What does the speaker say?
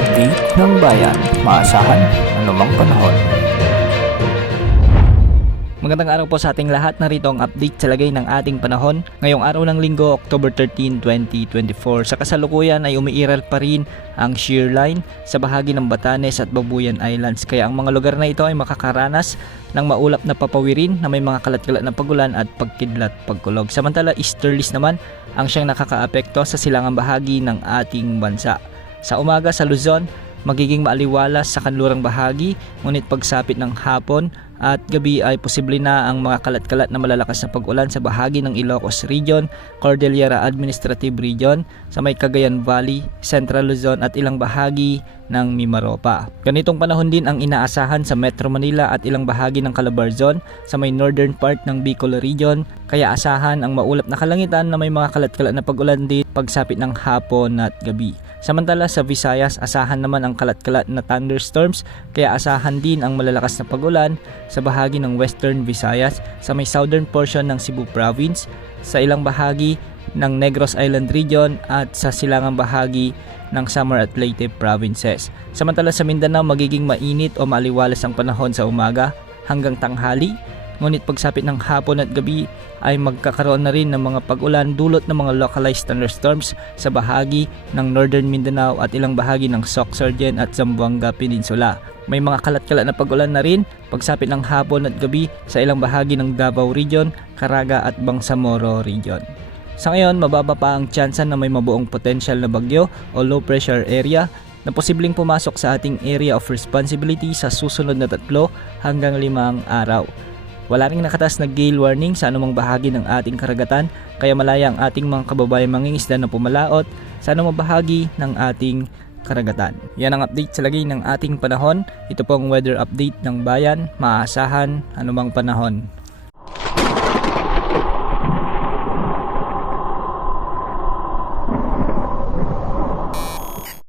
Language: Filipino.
update ng bayan, maasahan anumang panahon. Magandang araw po sa ating lahat. Narito ang update sa lagay ng ating panahon ngayong araw ng Linggo, October 13, 2024. Sa kasalukuyan ay umiiral pa rin ang shear line sa bahagi ng Batanes at Babuyan Islands. Kaya ang mga lugar na ito ay makakaranas ng maulap na papawirin na may mga kalat-kalat na pagulan at pagkidlat pagkulog. Samantala, easterlies naman ang siyang nakakaapekto sa silangang bahagi ng ating bansa. Sa umaga sa Luzon, magiging maaliwalas sa kanlurang bahagi, ngunit pagsapit ng hapon at gabi ay posible na ang mga kalat-kalat na malalakas na pag-ulan sa bahagi ng Ilocos Region, Cordillera Administrative Region, sa may Cagayan Valley, Central Luzon at ilang bahagi ng Mimaropa. Ganitong panahon din ang inaasahan sa Metro Manila at ilang bahagi ng Calabarzon sa may northern part ng Bicol Region, kaya asahan ang maulap na kalangitan na may mga kalat-kalat na pag-ulan din pagsapit ng hapon at gabi. Samantala sa Visayas, asahan naman ang kalat-kalat na thunderstorms, kaya asahan din ang malalakas na pag-ulan sa bahagi ng Western Visayas, sa may southern portion ng Cebu Province, sa ilang bahagi ng Negros Island Region at sa silangang bahagi ng Samar at Leyte Provinces. Samantala sa Mindanao, magiging mainit o maaliwalas ang panahon sa umaga hanggang tanghali, ngunit pagsapit ng hapon at gabi ay magkakaroon na rin ng mga pag-ulan dulot ng mga localized thunderstorms sa bahagi ng Northern Mindanao at ilang bahagi ng Sorsogon at Zamboanga Peninsula. May mga kalat-kalat na pag-ulan na rin pagsapit ng hapon at gabi sa ilang bahagi ng Davao Region, Caraga at Bangsamoro Region. Sa ngayon, mababa pa ang tsansa na may mabuong potential na bagyo o low pressure area na posibleng pumasok sa ating area of responsibility sa susunod na 3 hanggang 5 araw. Wala ring nakatas na gale warning sa anumang bahagi ng ating karagatan, kaya malaya ang ating mga kababayang mangingisda na pumalaot sa anumang bahagi ng ating karagatan. Yan ang update sa lagay ng ating panahon. Ito po ang weather update ng bayan, maaasahan anumang panahon.